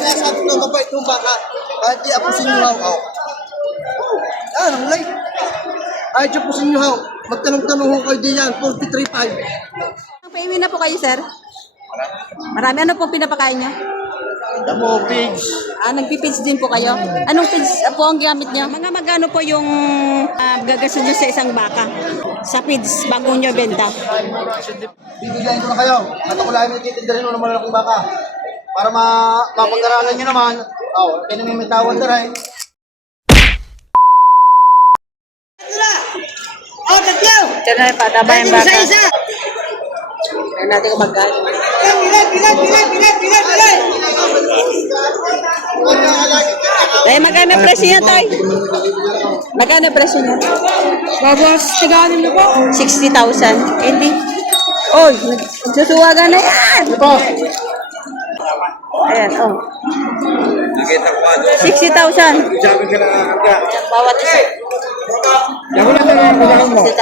sinasabi ko, mabait yung baka. Kahit di apusin nyo haw. Oh. Ah, ang lay. Kahit di apusin nyo haw. Magtanong-tanong ho kayo di yan. 43.5. Paiwi na po kayo, sir? Marami. Ano pong pinapakain niyo? Damo, pigs. Ah, nagpipids din po kayo. Anong pids ah, po ang gamit niyo? Mga magkano po yung uh, gagastos niyo sa isang baka? Sa pids, bago niyo benta. Bibigyan ko na kayo. At ako lang yung titindarin mo naman akong baka. Para ma mapag-aralan nyo naman. Oh, kaya naman may tawad na rin. Ito na, pataba yung baka. Tignan natin kung magkano. Tay, magkano presyo niya, Tay? Magkano presyo niya? Babas, tagalan na po. 60,000. Hindi. Oy, nagsusuwagan na yan. Ito. Ayan, oh. 60,000. Bawat isa. 60,000.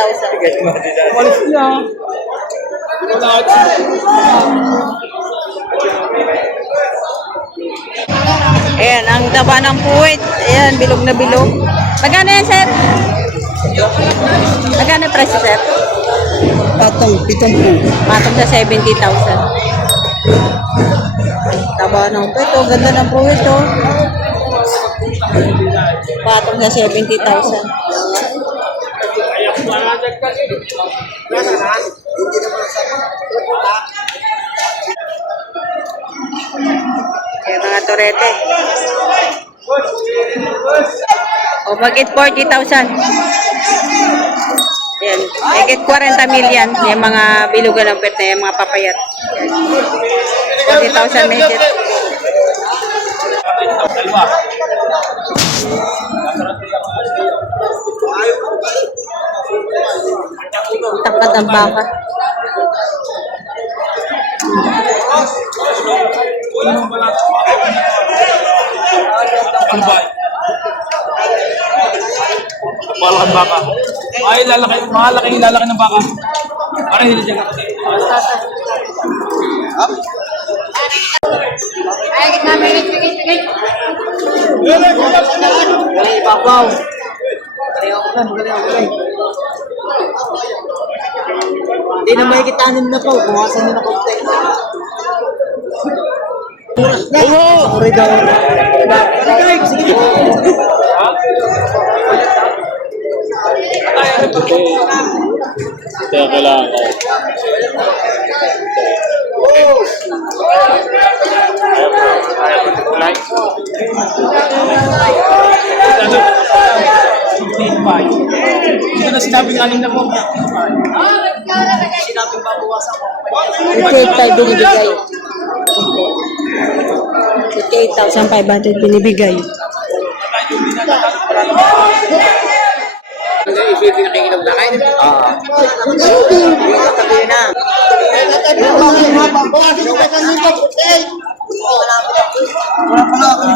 Ayan, ang taba ng puwit. Ayan, bilog na bilog. Magkano yan, sir? Magkano yung presyo, sir? Patong, pitong po. Matong sa 70,000. Taba ng oh. Ganda ng oh. Patong sa 70,000. Kaya mga torete. O magit 40,000. Magit 40 million. Yung mga bilugan ng pet na yung mga papayat. 40,000 magit. Tangkad ang baka. Balakan baka. Ay, lalaki, mga laki, lalaki ng baka. Para hindi dyan kasi. Ay, babaw. Magaling ako na, magaling ako na. Hindi na may kitanin na po. Buwasan nyo na konti. Oo! Sorry daw. Sige. Kaya kailangan ko. Ito na sinabi ng aling na po. Sinabing babawasan ko. 58,500 binibigay. 58,500 binibigay.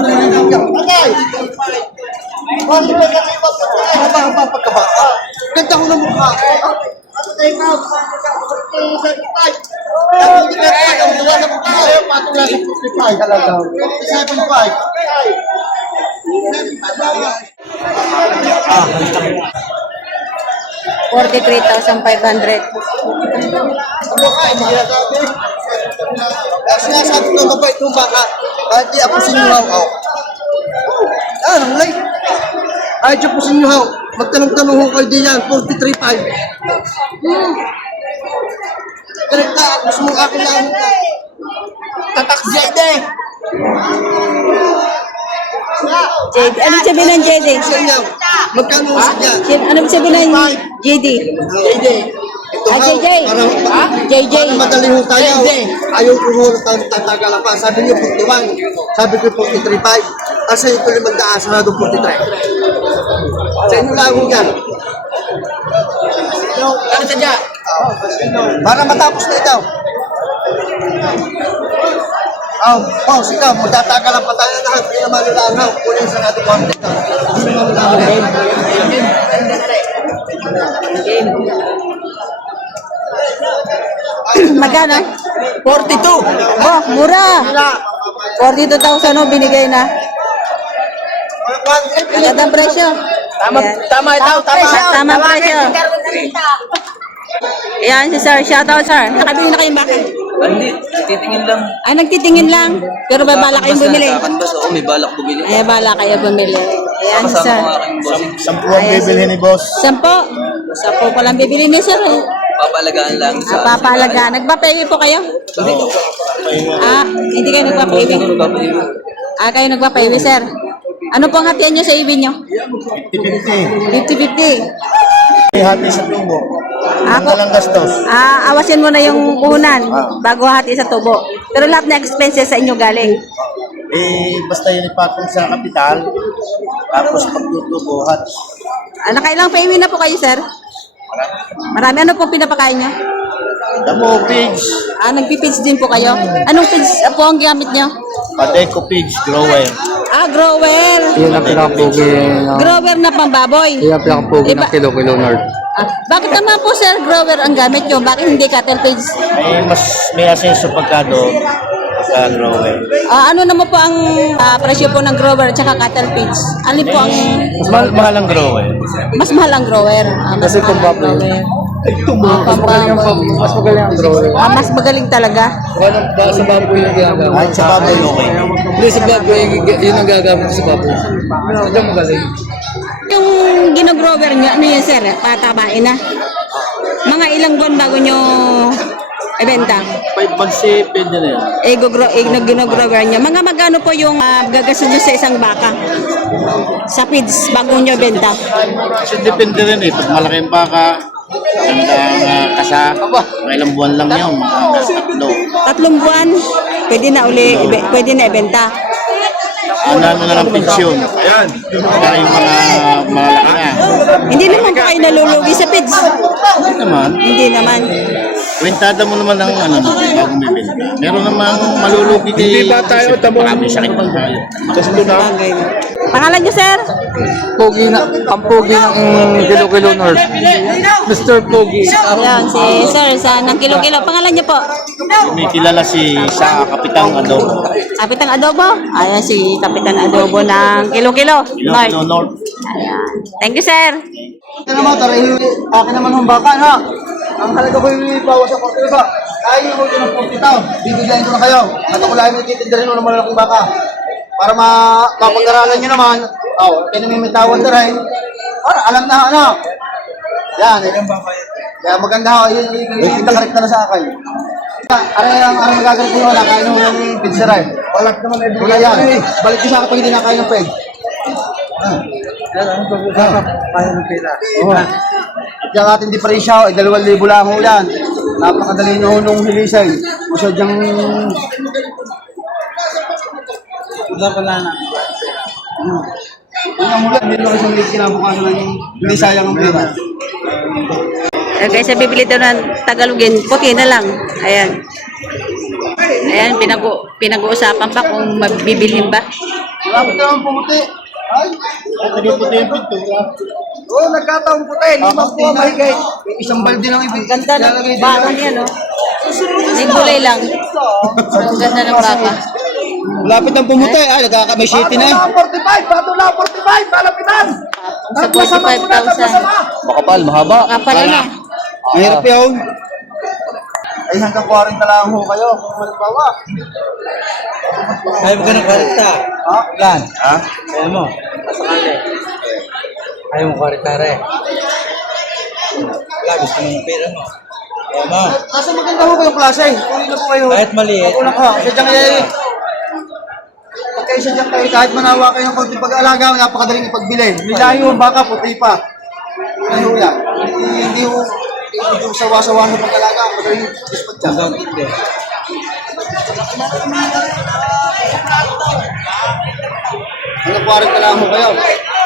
Nalilagyan. Agay! Bakit ba kasi Haba, haba, pagkabaka. Ganda ko ng mukha. Ano tayo ka? Ang 43,500. Mukha, hindi sinasabi. Kaya sinasabi ko, mabait yung baka. Kahit di apusin nyo haw. Oh. Ah, ang lay. Kahit di apusin nyo haw. Magtanong-tanong ho kayo di yan. 43.5. Hmm. Direkta, gusto mong akin lang. Tataksiya din. JD. Ano sabihin ng? Sa inyo, magkano sa niya? Sin- Ano sabihin ng JD? JJ. Ito Ah, JJ. Para, Ah? JJ. para madali ho tayo. Ayaw ko ho tag- tatagalan pa. Sabi niyo 41. Sabi ko 43.5. Kasi ito limang daan, sarado 43. Sa inyo lang ho yan. Ano sa dyan? Para matapos na ito. Oh, boss, ikaw, magtatagalan pa tayo lahat. Hindi naman nilaangaw. Kunin sa natin konti. Hindi naman nilaangaw. Magkano? 42. Oh, mura. 42,000 no, binigay na. Magandang presyo. Tama, Ayan. tama ito, tama. Tama presyo. Ayan si sir. Shoutout sir. Nakabili na kayong baka. Hindi, titingin lang. Ay, nagtitingin lang. Pero may bala kayong bumili. Canvas, oo, may balak bumili. Ay, bala kayo bumili. Ayan si Kasama sir. ko ang aking bossing. Sampu ang bibilhin ni boss. Sampo. Sampo pa lang bibili ni sir. eh. Papalagaan lang sa... Ah, papahalaga. Nagpapawi po kayo? Ah, hindi kayo nagpapawi. Ah, kayo nagpapawi, sir. Ano pong hatian nyo sa ibin nyo? 50-50. Hati sa tubo. Ako, Walang gastos. ah, awasin mo na yung puhunan bago hati sa tubo. Pero lahat na expenses sa inyo galing. Eh, basta yun ipatong sa kapital. Tapos pagtutubo, hati. Ah, nakailang pawi na po kayo, sir? Marami. Ano po pinapakain nyo? Damo, pigs. Ah, nagpipits din po kayo. Anong pits ah, po ang gamit nyo? Padeco pigs, grower. Ah, grower. Yun ang pinakapugi ng... Grower na pambaboy. Yun ang pinakapugi ng kilo-kilo nerd. Ah, bakit naman po, sir, grower ang gamit nyo? Bakit hindi cattle pigs? May mas may asenso pagka doon. Pagka grower. Ah, ano naman po ang ah, presyo po ng grower at saka cattle pigs? Ano po ang Mas mahal, mahal ang grower. mas mahal ang grower? Ah, mas Kasi mahal ang pambaboy. grower. Mas magaling ang pam- mas magaling ang drawer. Ah, mas magaling talaga. Walang ba sa baboy yung ginagawa. Kahit sa baboy, okay. Hindi sa baboy, yun ang gagamit ko sa baboy. Sadyang magaling. Yung ginogrower nyo, ano yun, sir? Patabain na. Mga ilang buwan bago nyo ibenta? 5 months eh, pwede na yun. Eh, gugro, eh, ginogrower nyo. Mga magkano po yung uh, gagastos nyo sa isang baka? Sa feeds bago nyo benta? Kasi depende rin eh. Pag malaki ang baka, gandang uh, kasa, mga ilang buwan lang yun. Mga tatlo. Tatlong buwan, pwede na uli, ibe- pwede na ibenta. Ano ano na lang pensyon. Ayan. Para yung mga malaki na. Hindi naman kayo nalulugi sa feeds. Hindi naman. Hindi naman. Kwentada mo naman ng ano, bagong bibenta. Meron namang malulugi kay... Hindi ba tayo tamo? Marami sakit pang tayo. Kasi doon na. Pangalan nyo, sir? Pogi na, ang pogi ng kilo-kilo nerd. Mr. Pogi. Ayan, si sir, sa ng kilo-kilo. Pangalan nyo po? May kilala si sa Kapitang Adobo. Kapitan Adobo? Ayan, si Kapitan Adobo ng kilo-kilo. North. Ilocano North. Ayan. Thank you, sir. Ito naman, tara, akin naman ng baka, ha? Ang halaga ko yung bawas sa 40 ba? Kaya yung ko ng 40 taon. Bibigyan ko na kayo. At ako lang yung titinda rin ng malaking baka. Para ma mapag-aralan nyo naman. Oh, tawad na rin. Para, alam na, ano? Yan, eh. Yan, maganda ho. Yun, yun, yun, yun, nakarekta na sa akin. Aray ang aray magagalit nyo na kain ng pizza rin. Wala naman eh. Wala yan. Balik ko sa akin pag hindi nakain ng peg. Kaya ng pera. Oo. At yung ating diferensya, ay dalawang libo lang ho yan. Napakadali nyo nung hilisay. Masyad yung... Wala pala na. Hmm. Yung ang hula, hindi naman isang kinabukasan lang yung hindi sayang ang pera. Okay, sa bibili daw ng Tagalogin, puti na lang. Ayan. Ayan, pinag pinag-uusapan pa kung mabibilhin ba. Malapit na ang pumuti. Ay, hindi puti yung pinto. Oo, oh, nagkataong puti. Lima po ang mahigay. Isang balde lang ibig. Ganda ng baka niya, no? May kulay lang. Ang ganda ng baka. Malapit ang pumuti. Ay, nagkakamay city na. 45! Bato na 45! Malapitan! Sa 45,000. Makapal, mahaba. Kapal ano? Mahirap yun. Ay, hanggang 40 lang ho kayo. Kung malimbawa. Ayaw ka ng karita. Ha? Ilan? Ha? Ayaw mo. Ayaw mo karitare. Wala, gusto mo ng pera mo. Ayaw mo. Nasa maganda ho kayong klase. Kunin na po kayo. Kahit maliit. Ako na ko. Sadyang eh. Pag kayo sadyang kayo, kahit manawa kayo ng konting pag-aalaga, napakadaling ipagbili. Nilayo baka, puti pa. Ho yan. Hindi, ho, hindi ho sawa-sawa ng pag-alaga. Madaling dispatch yan. Ano, 40 lang ho kayo?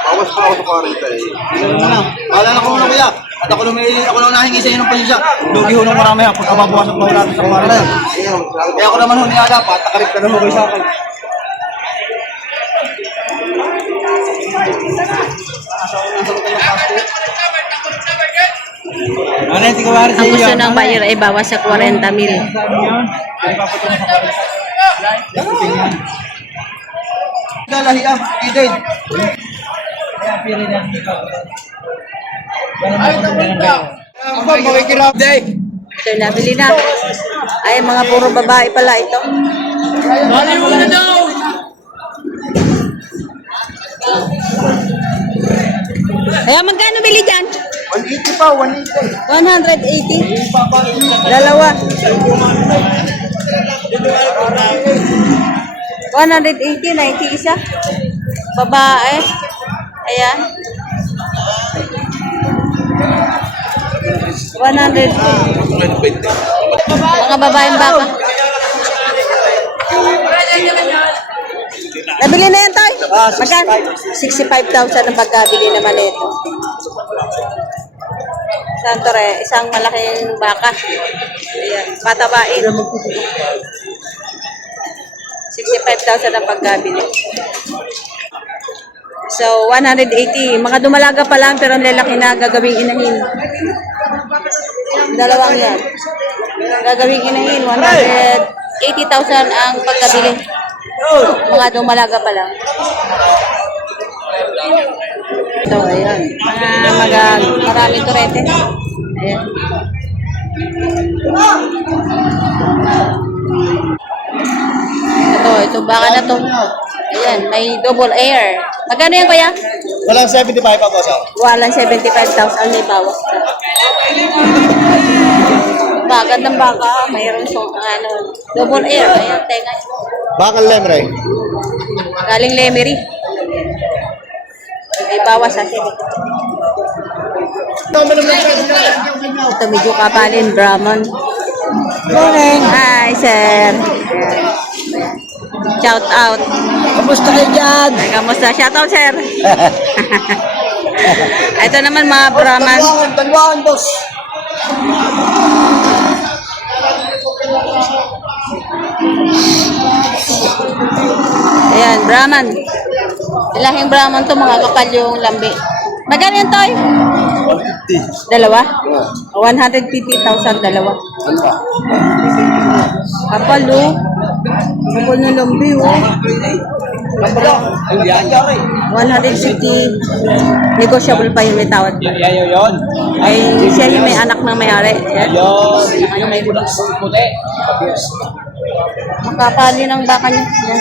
Bawas pa ako sa 40 eh. Ano muna? Bahala na ko muna kuya. At ako lang, ako lang nahingi sa inyo ng pansya. Lugi ho ng marami ha. Pagkababawasan pa ho natin sa 40. Kaya ako naman ho niya dapat. Takarip ka na ho kayo sa akin. Ang gusto ng buyer ay bawas sa 40 mil. Dalahi ah, Eden. Ako, makikirap. Day. Ito nabili na. Ay, mga puro babae pala ito. Kaya magkano bili dyan? 180 pa, 180. 180. Dalawa. 180, 90 isa. Babae. Ayan. 100. Mga babaeng baka. Nabili na yan, Toy? Magkano? 65,000 ang pagkabili naman ito. Santore, isang malaking baka. Ayan, patabain. 65,000 ang pagkabili. So, 180. Mga dumalaga pa lang, pero ang lalaki na gagawing inahin. Dalawang yan. Gagawing inahin, 180,000 ang pagkabili. Mga dumalaga pa lang. Ito, ayan. Mga magang, maraming turete. Ayan. Ito, ito baka na to. Ayan, may double air. Magkano yan, kuya? Walang 75 ako, sir. Walang 75,000 may bawas ka. Bagad ng baka, mayroon song, ano, double air. Ayan, tenga. Bakal lemre. Galing Lemery. May bawas sa akin. Ito medyo kapalin, Brahman. Morning. Hi, sir. Shout out. Kamusta kayo dyan? Ay, kamusta? Shout out, sir. Ito naman mga Brahman. Dalawang, dalawang, boss. Ayan, Brahman. Lahing Brahman to, mga kapal yung lambi. Magkano yan, Toy? 150. Dalawa? 150,000 dalawa. Kapal, oh. Kapal ng lambi, oh. 150. Negotiable pa yung may tawad. Yayo yun. Ay, siya yung may anak ng may-ari. Yun. Ano may Puti. Makapali ng baka niya. Yan.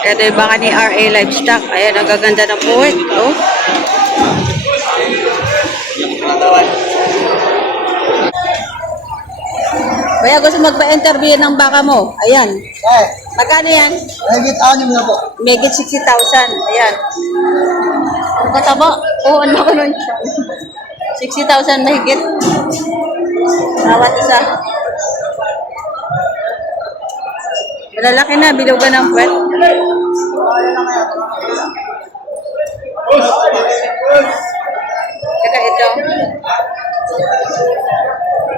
Ito yung baka ni RA Livestock. Ayan, ang gaganda ng puwet. Oh. Kaya gusto magpa-interview ng baka mo. Ayan. Eh, Magkano yan? nagit anim na po. Megit 60,000. Ayan. Ang kataba. Oo, ano ko nun siya. 60,000 mahigit. Bawat isa. Malalaki na, bilugan ng puwet. Saka ito.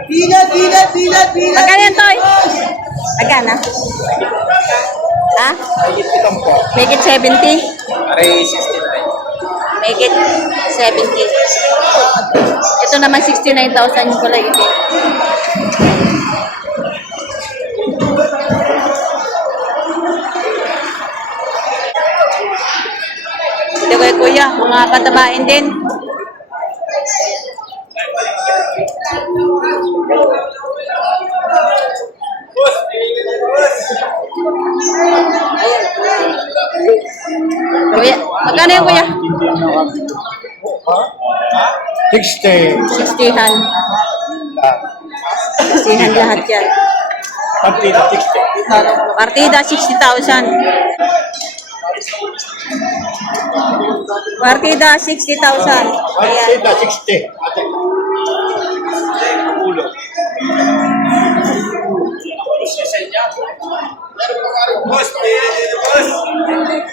Pila, pila, pila, pila. Magkano yan, Toy? Magkano? Ha? Make it 70? Make it 70. Ito naman 69,000 yung kulay. Ito kuya, mga patabain din. Kuya, magkano yung kuya? 60. 60han. 60han lahat yan. Partida, 60. Partida, 60,000. Partida, 60,000. Ayan. 60. Ulo. Boss, boss.